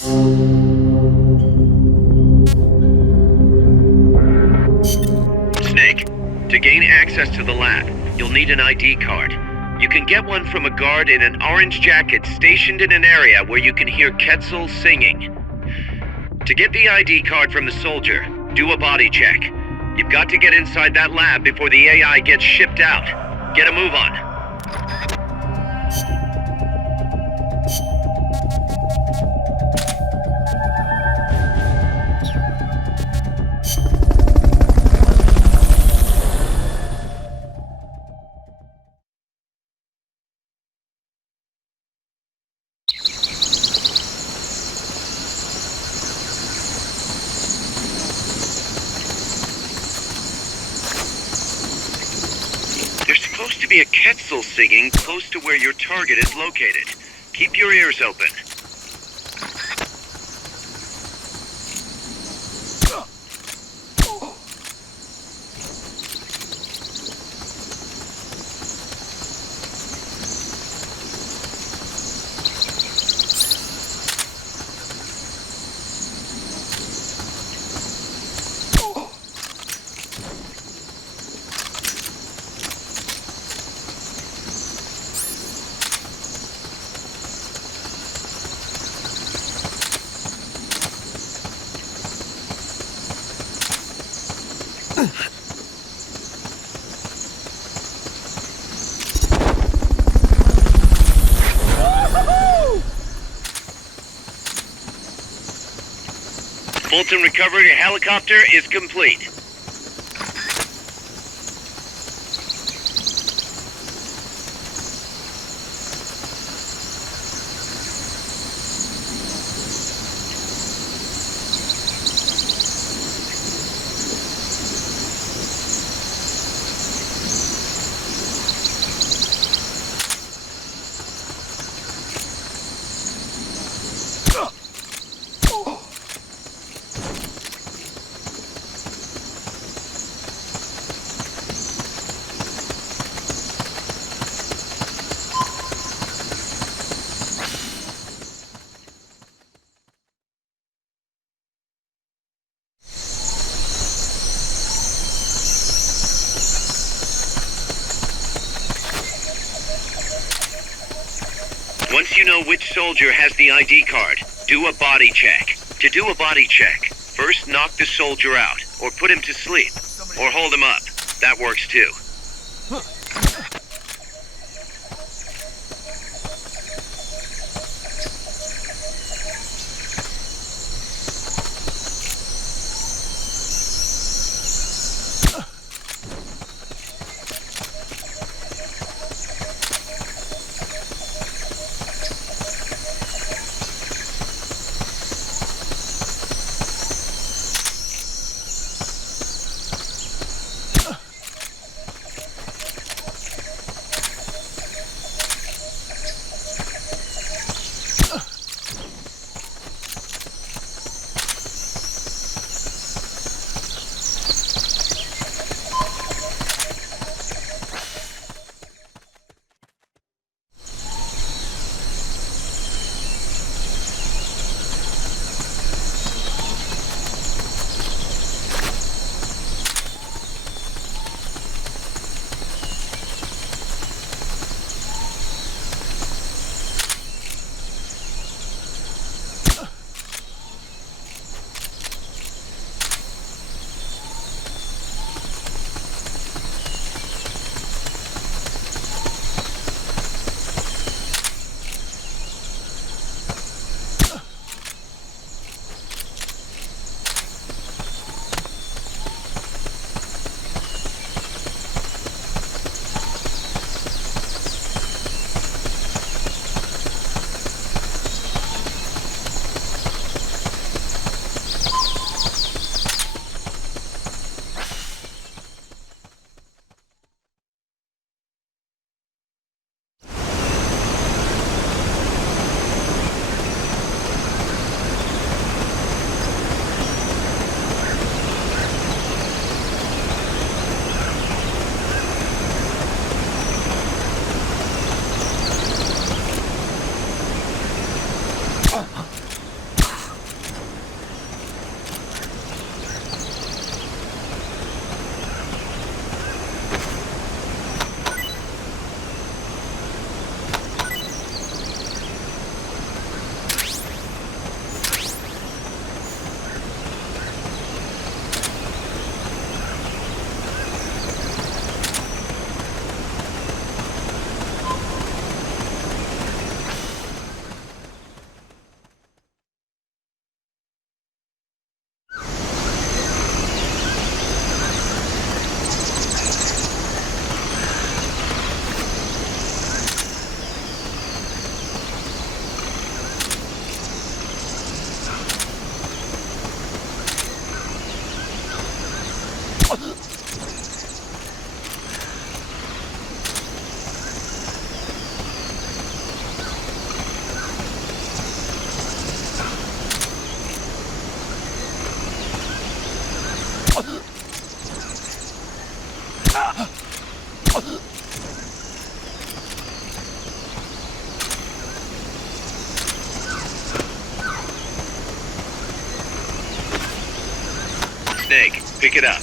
Snake, to gain access to the lab, you'll need an ID card. You can get one from a guard in an orange jacket stationed in an area where you can hear Quetzal singing. To get the ID card from the soldier, do a body check. You've got to get inside that lab before the AI gets shipped out. Get a move on. There's supposed to be a Quetzal singing close to where your target is located. Keep your ears open. Fulton recovery helicopter is complete. Once you know which soldier has the ID card, do a body check. To do a body check, first knock the soldier out, or put him to sleep, or hold him up. That works too. Snake, pick it up.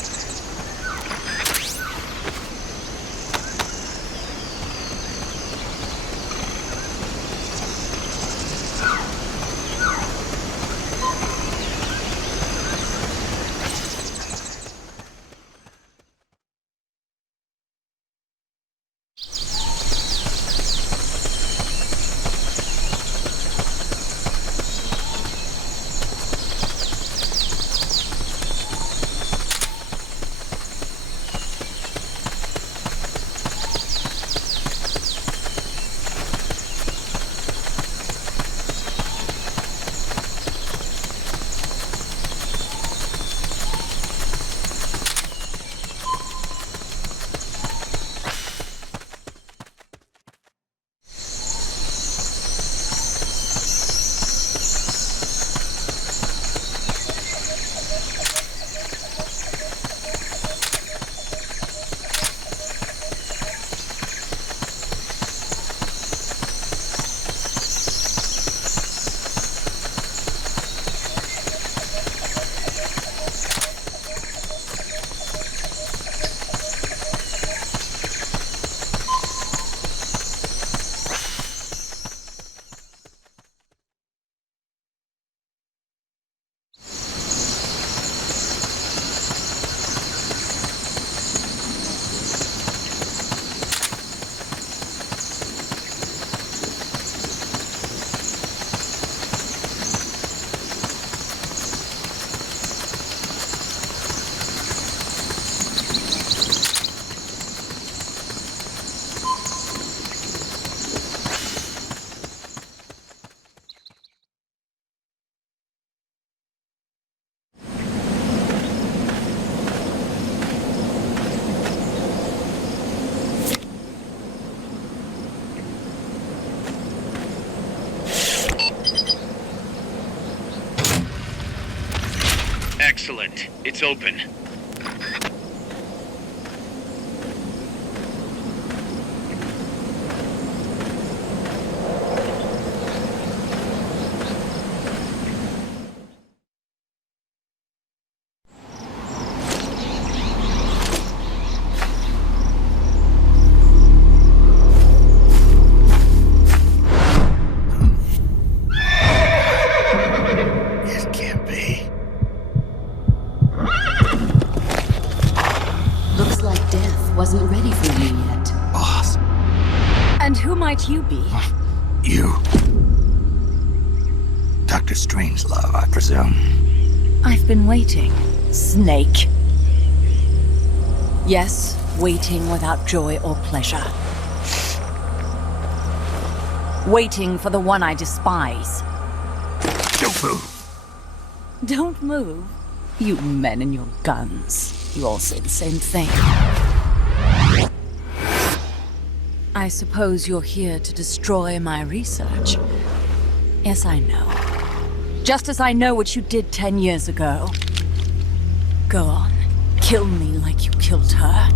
Excellent. It's open. It can't be. Looks like death wasn't ready for you yet. Boss. And who might you be? You. Dr. Strangelove, I presume. I've been waiting, Snake. Yes, waiting without joy or pleasure. Waiting for the one I despise. Don't move. Don't move. You men and your guns. You all say the same thing. I suppose you're here to destroy my research. Yes, I know. Just as I know what you did 10 years ago. Go on. Kill me like you killed her.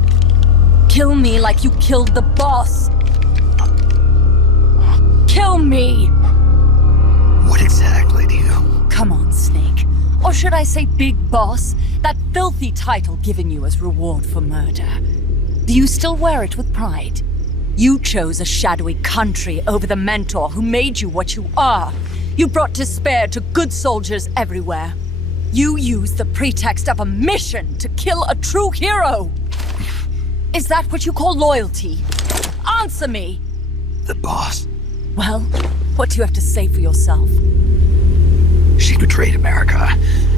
Kill me like you killed the boss. Kill me! What exactly do you... Come on, Snake. Or should I say Big Boss? That filthy title given you as reward for murder. Do you still wear it with pride? You chose a shadowy country over the mentor who made you what you are. You brought despair to good soldiers everywhere. You used the pretext of a mission to kill a true hero. Is that what you call loyalty? Answer me! The boss. Well, what do you have to say for yourself? She betrayed America.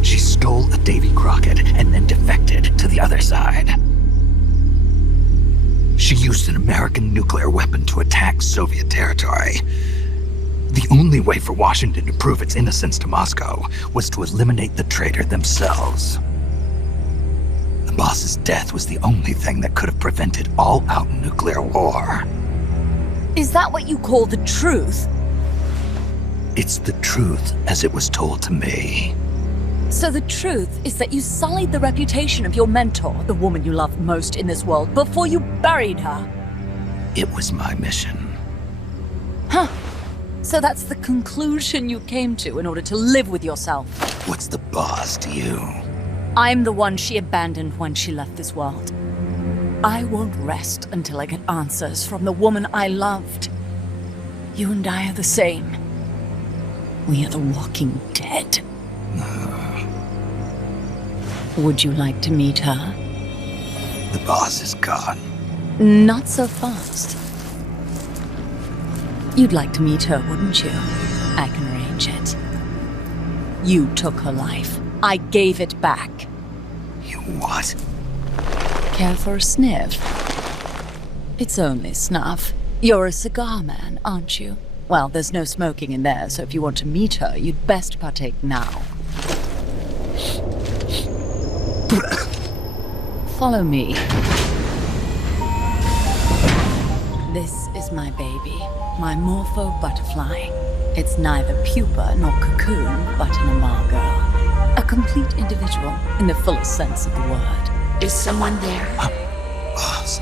She stole a Davy Crockett and then defected to the other side. She used an American nuclear weapon to attack Soviet territory. The only way for Washington to prove its innocence to Moscow was to eliminate the traitor themselves. The boss's death was the only thing that could have prevented all-out nuclear war. Is that what you call the truth? It's the truth as it was told to me. So the truth is that you sullied the reputation of your mentor, the woman you loved most in this world, before you buried her. It was my mission. Huh. So that's the conclusion you came to in order to live with yourself. What's the boss to you? I'm the one she abandoned when she left this world. I won't rest until I get answers from the woman I loved. You and I are the same. We are the walking dead. Would you like to meet her? The boss is gone. Not so fast. You'd like to meet her, wouldn't you? I can arrange it. You took her life. I gave it back. You what? Care for a sniff? It's only snuff. You're a cigar man, aren't you? Well, there's no smoking in there, so if you want to meet her, you'd best partake now. Follow me. This is my baby, my morpho butterfly. It's neither pupa nor cocoon, but an imago. A complete individual, in the fullest sense of the word. Is someone there? Boss.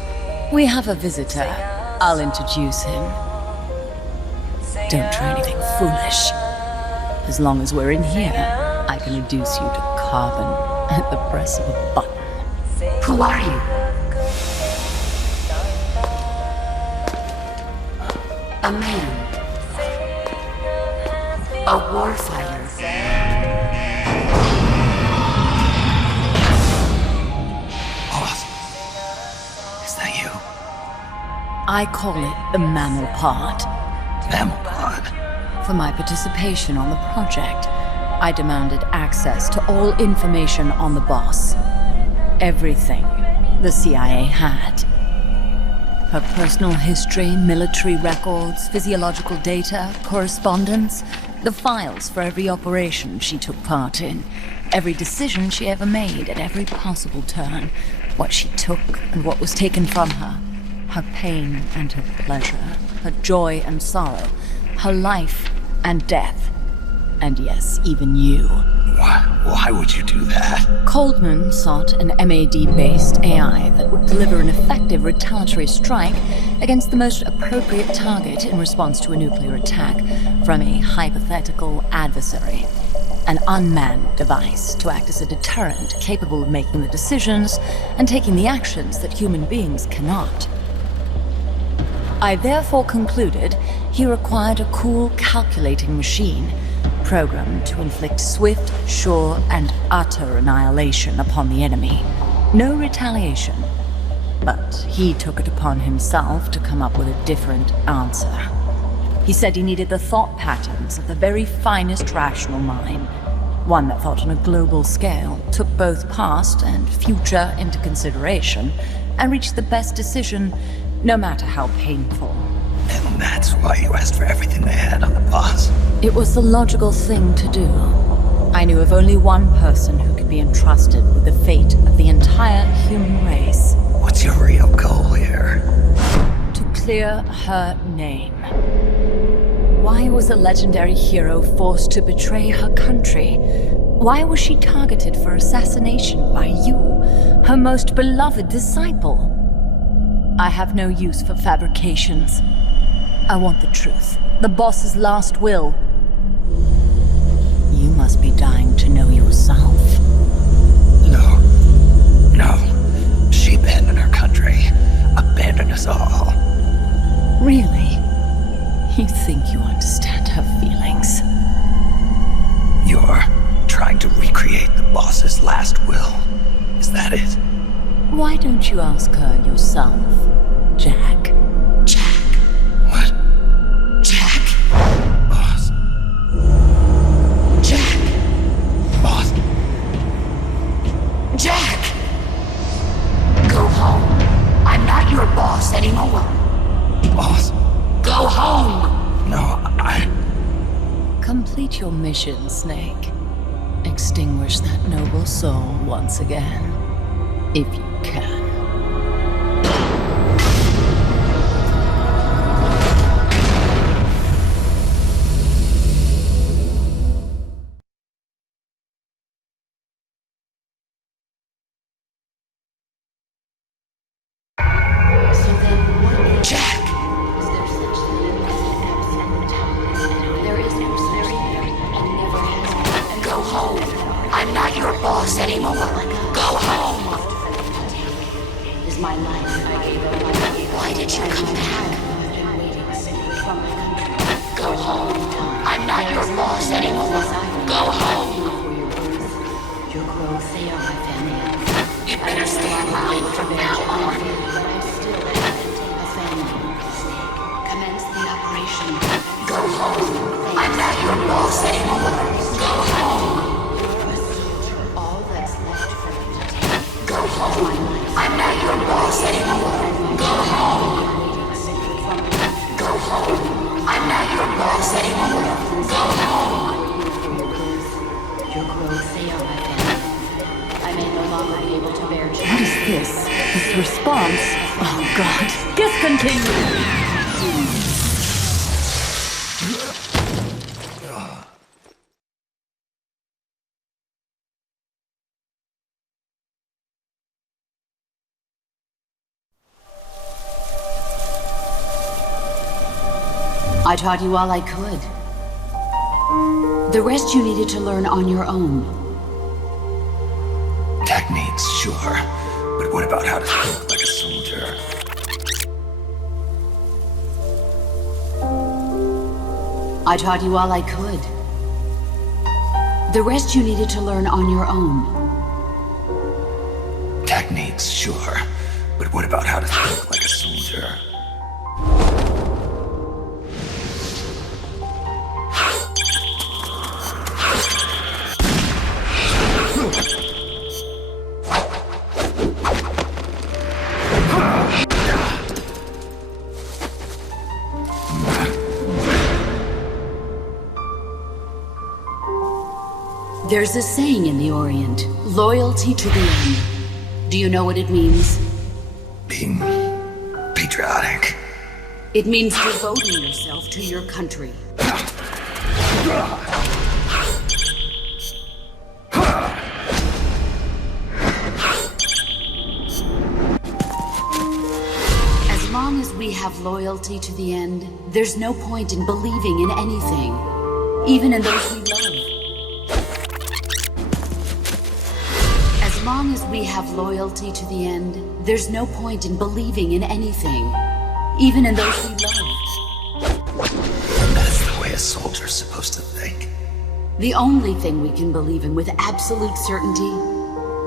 We have a visitor. I'll introduce him. Don't try anything foolish. As long as we're in here, I can reduce you to carbon at the press of a button. Who are you? A man. A warfighter. Boss. Is that you? I call it the mammal pod. Mammal pod? For my participation on the project, I demanded access to all information on the boss. Everything the CIA had. Her personal history, military records, physiological data, correspondence, the files for every operation she took part in, every decision she ever made at every possible turn, what she took and what was taken from her, her pain and her pleasure, her joy and sorrow, her life and death, and yes, even you. Why would you do that? Coldman sought an MAD-based AI that would deliver an effective retaliatory strike against the most appropriate target in response to a nuclear attack from a hypothetical adversary. An unmanned device to act as a deterrent capable of making the decisions and taking the actions that human beings cannot. I therefore concluded he required a cool, calculating machine programmed to inflict swift, sure, and utter annihilation upon the enemy. No retaliation. But he took it upon himself to come up with a different answer. He said he needed the thought patterns of the very finest rational mind, one that thought on a global scale, took both past and future into consideration, and reached the best decision, no matter how painful. And that's why you asked for everything they had on the boss. It was the logical thing to do. I knew of only one person who could be entrusted with the fate of the entire human race. What's your real goal here? To clear her name. Why was a legendary hero forced to betray her country? Why was she targeted for assassination by you, her most beloved disciple? I have no use for fabrications. I want the truth. The boss's last will. You must be dying to know yourself. No. She abandoned her country. Abandoned us all. Really? You think you understand her feelings? You're trying to recreate the boss's last will. Is that it? Why don't you ask her yourself, Jack? Jack. What? Jack. Boss. Jack. Boss. Jack. Go home. I'm not your boss anymore. Boss. Go home. No, Complete your mission, Snake. Extinguish that noble soul once again, if you can. Jack. Go home. I I'm not your boss anymore. Go home. Is my life. Why did you come back? Go home. I'm not your boss anymore. Go home. Your growth, they are my family. You better stay alive from now on. But I still a family. Commence the operation. Go home. I'm not your boss anymore. Go home. All that's left for me to take. Go home. I'm not your boss anymore. Go home. Go home. I'm not your boss anymore. Go home. Your growth, they are my family. I may no longer be able to bear What children. is this? This response? Oh god. Discontinue! I taught you all I could. The rest you needed to learn on your own. Techniques, sure. But what about how to think like a soldier? I taught you all I could. The rest you needed to learn on your own. Techniques, sure. But what about how to think like a soldier? There's a saying in the Orient, loyalty to the end. Do you know what it means? Being patriotic. It means devoting yourself to your country. As long as we have loyalty to the end, there's no point in believing in anything, even in those we love. As long as we have loyalty to the end, there's no point in believing in anything, even in those we love. And that's the way a soldier's supposed to think. The only thing we can believe in with absolute certainty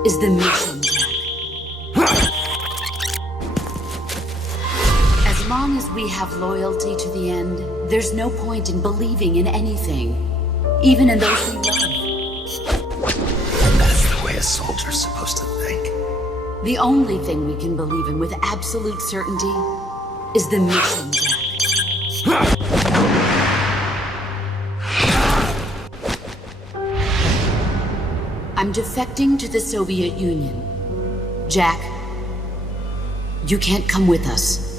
is the mission, Jack. As long as we have loyalty to the end, there's no point in believing in anything, even in those we love. And that's the way a soldier's supposed to think. The only thing we can believe in with absolute certainty is the mission, Jack. I'm defecting to the Soviet Union. Jack, you can't come with us.